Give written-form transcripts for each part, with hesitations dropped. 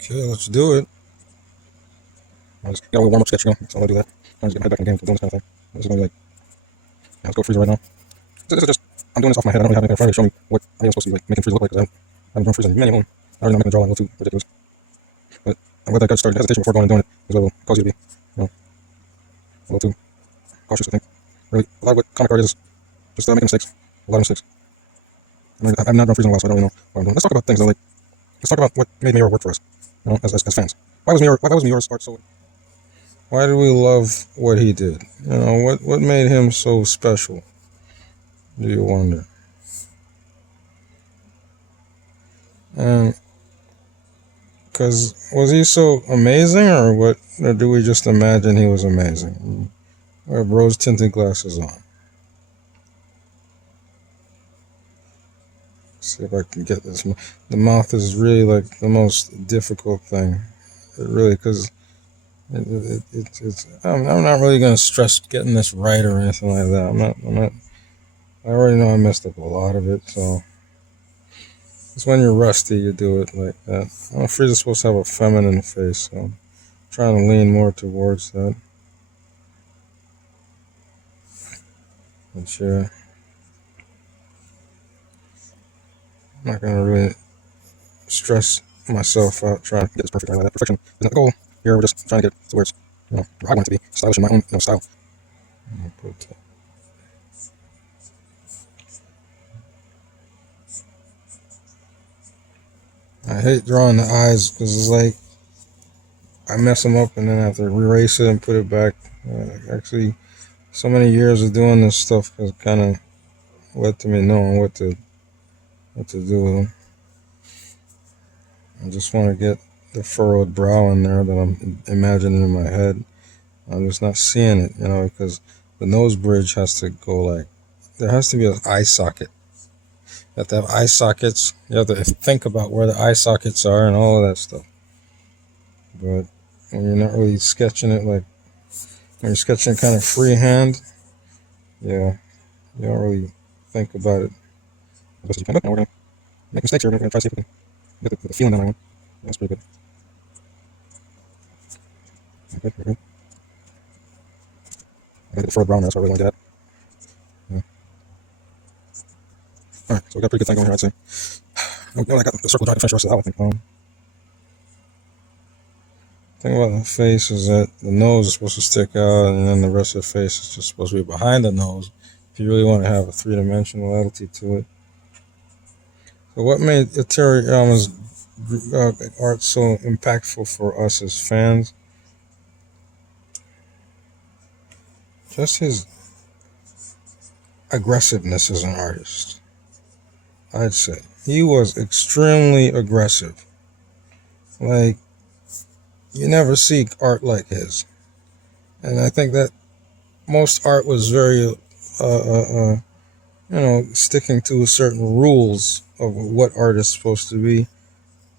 Okay, let's do it. I just got a little warm up sketch, so I'll do that. I'm just getting my head back in the game, doing this kind of thing. This is gonna be like, yeah, let's go freezer right now. This is just, I'm doing this off my head. I don't really have anything in front of me to show me what I am supposed to be like making freezer look like, because I haven't drawn freezer in many of them. I already know I'm making the drawline a little too ridiculous. But I'm glad that I started hesitation before going and doing it, because it will cause you to be, a little too cautious, I think. Really, a lot of what comic art is just making mistakes. A lot of mistakes. I've not drawn freezer in a while, so I don't really know what I'm doing. Let's talk about things, though, like, let's talk about what made Miura work for us, as fans. Why was Miura's art so... Why do we love what he did? What made him so special? Do you wonder? And because was he so amazing, or what? Or do we just imagine he was amazing? We have rose-tinted glasses on. See if I can get this. The mouth is really like the most difficult thing. It really, because it's. I'm not really gonna stress getting this right or anything like that. I'm not. I already know I messed up a lot of it, so. It's when you're rusty, you do it like that. Frieza's supposed to have a feminine face, so I'm trying to lean more towards that. But yeah, I'm not gonna really stress myself out trying to get this perfect like that. Perfection isn't the goal. Here we're just trying to get it to where it's, where I want it to be, stylish in my own style. I hate drawing the eyes because it's like I mess them up and then I have to erase it and put it back. Actually, so many years of doing this stuff has kind of led to me knowing what to do with them. I just want to get the furrowed brow in there that I'm imagining in my head. I'm just not seeing it, because the nose bridge has to go like, there has to be an eye socket. You have to have eye sockets. You have to think about where the eye sockets are and all of that stuff. But when you're not really sketching it like, when you're sketching kind of freehand, yeah, you don't really think about it. Now we're going to make mistakes here. We're going to try to see if we can get the feeling that I want. That's pretty good. Okay, very good. I gotta get the furrowed brown there, so I really want to do that. Yeah. Alright, so we got a pretty good thing going here, I'd say. I got the circle drawing to finish the rest of that, I think. The thing about the face is that the nose is supposed to stick out, and then the rest of the face is just supposed to be behind the nose, if you really want to have a three-dimensionality to it. So what made Akira Toriyama's art so impactful for us as fans? Just his aggressiveness as an artist, I'd say. He was extremely aggressive. Like, you never see art like his. And I think that most art was very, sticking to certain rules of what art is supposed to be.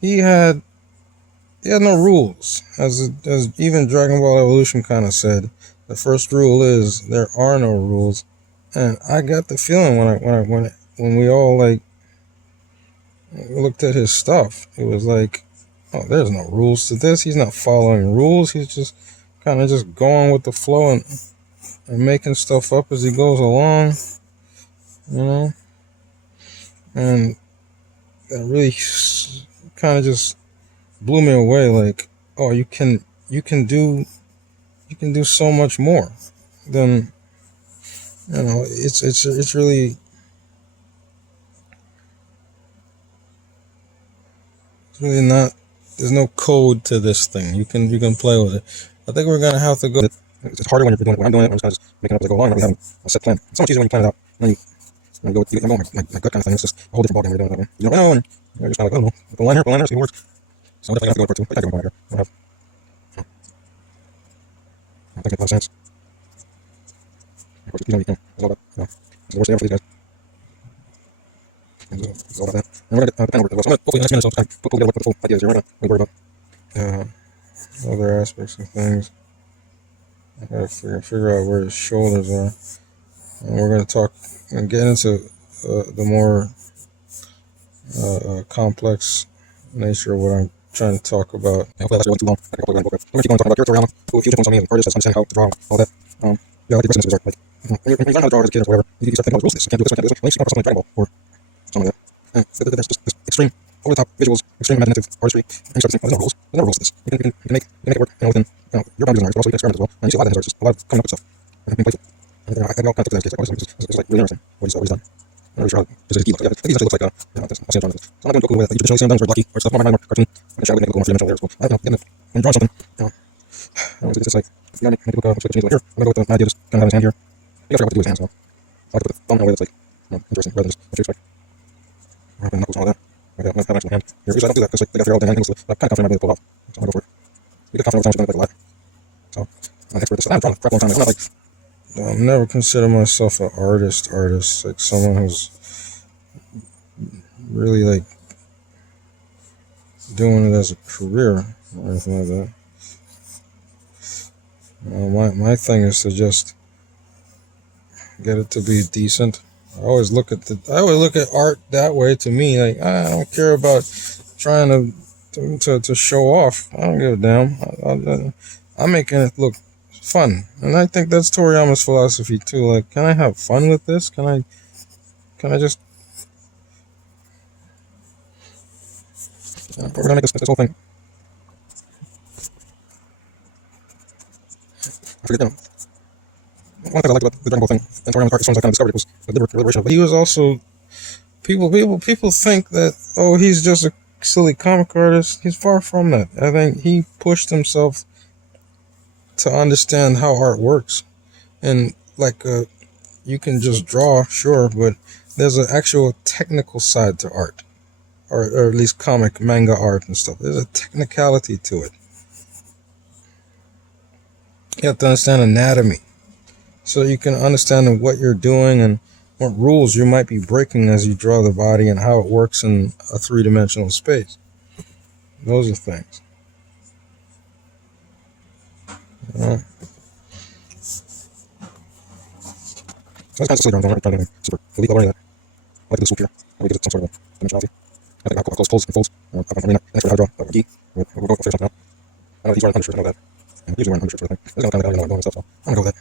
He had no rules. As even Dragon Ball Evolution kind of said, the first rule is there are no rules. And I got the feeling when we all like looked at his stuff, it was like, oh, there's no rules to this. He's not following rules. He's just kind of just going with the flow and making stuff up as he goes along, And that really kind of just blew me away. Like, oh, you can do so much more than It's really not. There's no code to this thing. You can play with it. I think we're gonna have to go. It's harder when you're doing it. When I'm doing it, I'm just kind of making up as I go along. I don't really have a set plan. It's so much easier when you plan it out. And then you go with my gut kind of thing. It's just a whole different ballgame when you're doing it. You don't know, and you're just kind of like, oh, the line here, see what works. So I'm definitely gonna have to go for it too. I gotta go for it here. I think it makes a lot of sense. Of course, it's all about, it's the worst day ever for these guys. It's all about that. And we're gonna get the panel work as well. So hopefully in the next minute, so I put together what the full idea is here. We're not really worried about other aspects of things. I gotta figure out where his shoulders are. And we're gonna talk and get into the more complex nature of what I'm trying to talk about. Hopefully that's really too long. We're gonna keep going talking about Akira Toriyama, who a huge influence on me as an artist, understanding how to draw, all that. Yeah, like the rest of this, like when you learn how to draw as a kid or whatever, you start thinking, oh, rules this. I can't do this. I can't do this. When you see something like Dragon Ball or something like that, and there's just this extreme, over the top visuals, extreme imaginative artistry, and you start to think, oh, there's no rules. There's no rules to this. You can make it work, within your boundaries as an artist, but also you can experiment as well. And you see a lot of his artists, a lot of coming up with stuff, and being playful. And I all kind of took to that case. Like, oh, it's like really interesting what he's done. I'm not really sure how this is he looks like. I think he actually looks like I'll see him drawing this. So I'm not doing Goku the way that you traditionally see him done, it's very blocky or stuff, more cartoon. I'm sure I would make a little more three-dimensional layers. But when you're drawing something, it's just like you gotta make it look like here. I'm gonna go with my idea, just kind of have his hand here. You gotta figure out what to do with his hand, so I like to put the thumb in a way that's like interesting rather than just what you expect. Wrapping knuckles and all that. Like that, have an actual hand. Here, usually I don't do that because like, they gotta figure out the hand angles. I'm kind of confident I might be able to pull it off. So I'm gonna go for it. You get confident over time, so like a lat. So I'm an expert at this. I've drawn crap a long time. I'm not like I've never considered myself an artist, like someone who's really like doing it as a career or anything like that. My thing is to just get it to be decent. I always look at art that way. To me, like I don't care about trying to show off. I don't give a damn. I'm making it look fun, and I think that's Toriyama's philosophy too. Like, can I have fun with this? Can I just? We're gonna make this whole thing. I forget, one thing I liked about the Dragon Ball thing, and Toriyama's art, as soon as I kind of discovered it, was the liberation. But he was also people think that, oh, he's just a silly comic artist. He's far from that. I think he pushed himself to understand how art works, and like you can just draw, sure, but there's an actual technical side to art, or at least comic manga art and stuff. There's a technicality to it. You have to understand anatomy, so you can understand what you're doing and what rules you might be breaking as you draw the body and how it works in a three-dimensional space. Those are things. So that's kind of silly drawing, trying to super elite level, that. I like to do swoop here. We get some sort of dimensionality. I think I'll close folds and folds. I'm not an expert how to draw a gi. We'll go figure something out. I know he's wearing undershirts, I know that. And usually wearing undershirts for the thing. This is kind of how I know and stuff, so I'm gonna go with that.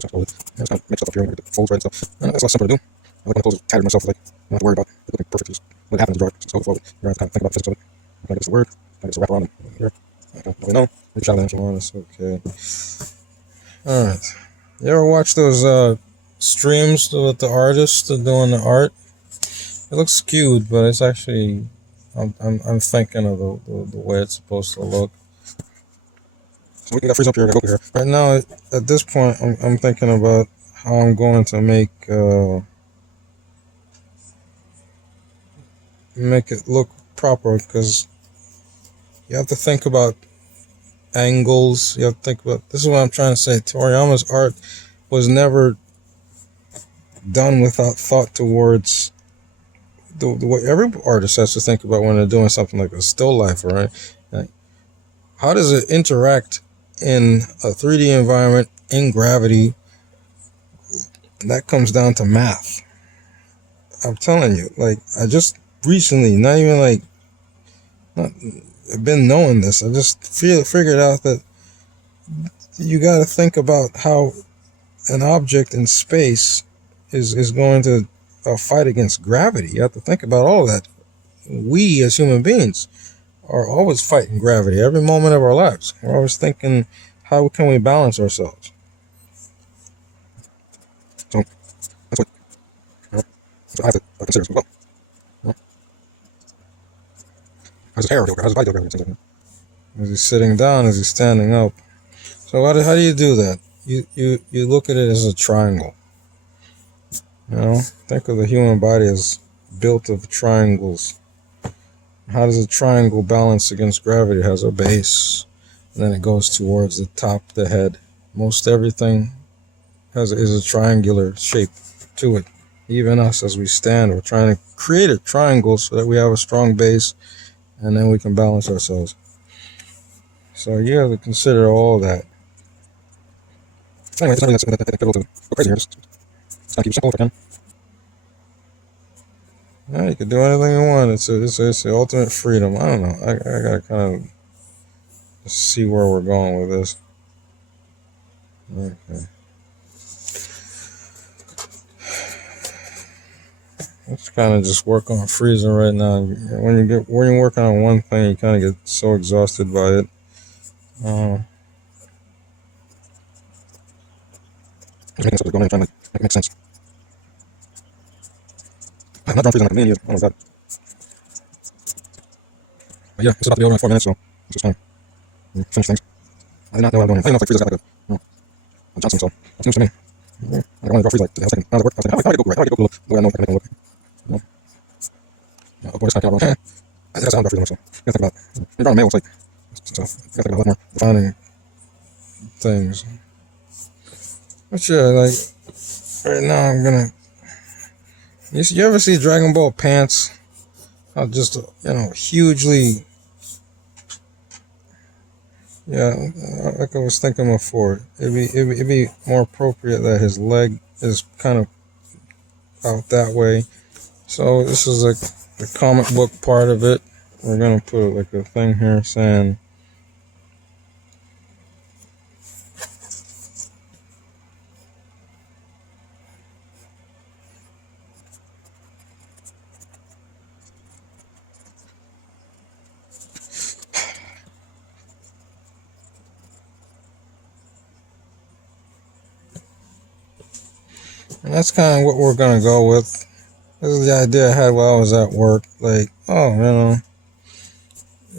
Just go with it. Just kind of make stuff up here and get the folds right and stuff. It's a lot simpler to do. I like when the clothes are tattered myself, like, I don't have to worry about it looking perfect. Just let it happen to draw it. Just go forward. You're gonna have to kind of think about the physics of it. I'm gonna get this word. I'm gonna get this wrap around here. I don't really know. Maybe shot it if you want. It's okay. Alright. You ever watch those streams with the artists doing the art? It looks skewed, but it's actually I'm thinking of the way it's supposed to look. So we got freeze up here, Goku here. Right now, at this point, I'm thinking about how I'm going to make it look proper, because you have to think about angles. You have to think about, this is what I'm trying to say. Toriyama's art was never done without thought towards the way every artist has to think about when they're doing something like a still life, right? Like, how does it interact in a 3D environment in gravity? That comes down to math. I'm telling you, like, I just recently, not even like, I've been knowing this. I just figured out that you got to think about how an object in space is going to fight against gravity. You have to think about all that. We as human beings are always fighting gravity every moment of our lives. We're always thinking, how can we balance ourselves? So that's what, so I have to consider as well. How's his hair feel? How's his body feel? Is he sitting down? Is he standing up? So how do you do that? You look at it as a triangle. You know, think of the human body as built of triangles. How does a triangle balance against gravity? It has a base, and then it goes towards the top, the head. Most everything is a triangular shape to it. Even us, as we stand, we're trying to create a triangle so that we have a strong base, and then we can balance ourselves. So you have to consider all that. Anyway, it's not really that's pivotal to go crazy here. Just keep it simple if I can. Yeah, you can do anything you want. It's the ultimate freedom. I don't know. I gotta kind of see where we're going with this. Okay. Let's kind of just work on freezing right now. When you're working on one thing, you kind of get so exhausted by it. Making stuff going in, trying to make it make sense. I'm not done freezing like a million years. Oh my god. But yeah, it's about to be over in 4 minutes, so it's just time to finish things. I did not know what I was doing. I didn't know if like freezers got like a Johnson, so it seems to me. Yeah, I wanted to draw freeze like, I was thinking, how does it work? I was like, how do I get Goku right? How do I get Goku look the way I know I can make him look? You know? Yeah, oh boy, this kind of came out wrong. I think that's how I'm drawing freezing myself. You gotta think about it. When you're drawing a male, it's like, so you gotta think about a lot more defining things. But yeah, like, right now I'm gonna, you ever see Dragon Ball pants? How just, hugely, yeah, like I was thinking before, it'd be more appropriate that his leg is kind of out that way. So this is like the comic book part of it. We're gonna put like a thing here saying, and that's kind of what we're gonna go with. This is the idea I had while I was at work. Like,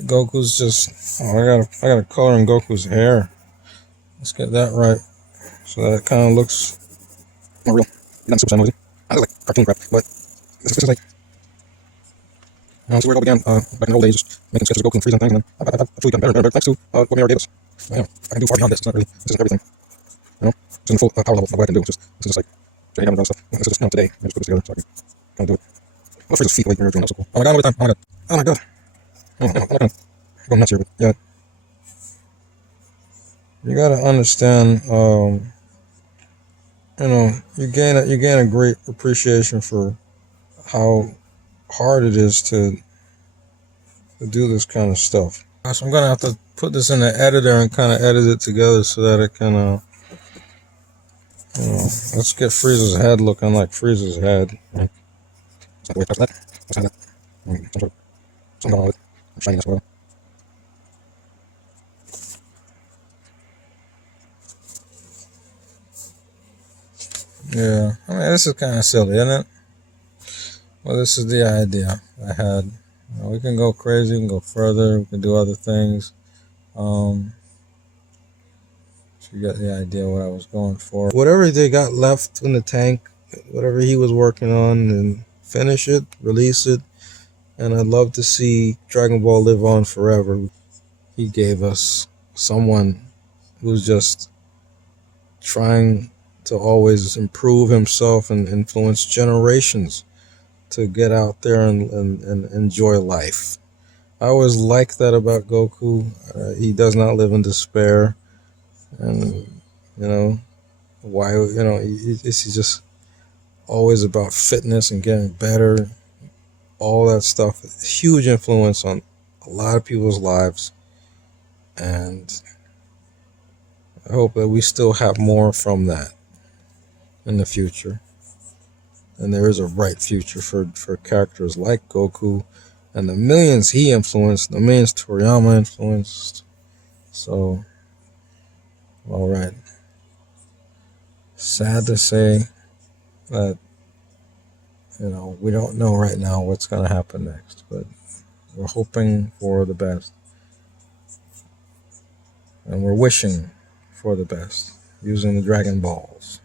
Goku's just, I gotta color in Goku's hair. Let's get that right, so that it kind of looks more real. Not super noisy. I look like cartoon crap, but this is like, this is where it all began back in the old days, making sketches of Goku and freezing things, and then I've truly gotten better and better thanks to what Mario gave us. I can do far beyond this. It's not really, this isn't everything. It's in the full power level of what I can do. This is just like, I haven't done stuff. This is just, today, I just put this together so I can kind of do it. I'll freeze his feet while you're doing that. So cool. Oh my god, I'm time. Oh my god. I'm not gonna go nuts here, but yeah. You gotta understand, you gain a great appreciation for how hard it is to do this kind of stuff. So I'm gonna have to put this in the editor and kind of edit it together so that it can, let's get Frieza's head looking like Frieza's head. Is that the way to touch that? Let's have that. Something going on with it. Shininess, whatever. Yeah, I mean, this is kind of silly, isn't it? Well, this is the idea I had. We can go crazy, we can go further, we can do other things. So you got the idea what I was going for. Whatever they got left in the tank, whatever he was working on, and finish it, release it. And I'd love to see Dragon Ball live on forever. He gave us someone who's just trying to always improve himself and influence generations to get out there and enjoy life. I always like that about Goku. He does not live in despair. And, why, he's just always about fitness and getting better. All that stuff. Huge influence on a lot of people's lives. And I hope that we still have more from that in the future. And there is a bright future for characters like Goku and the millions he influenced, the millions Toriyama influenced. So, alright. Sad to say that, we don't know right now what's going to happen next, but we're hoping for the best. And we're wishing for the best using the Dragon Balls.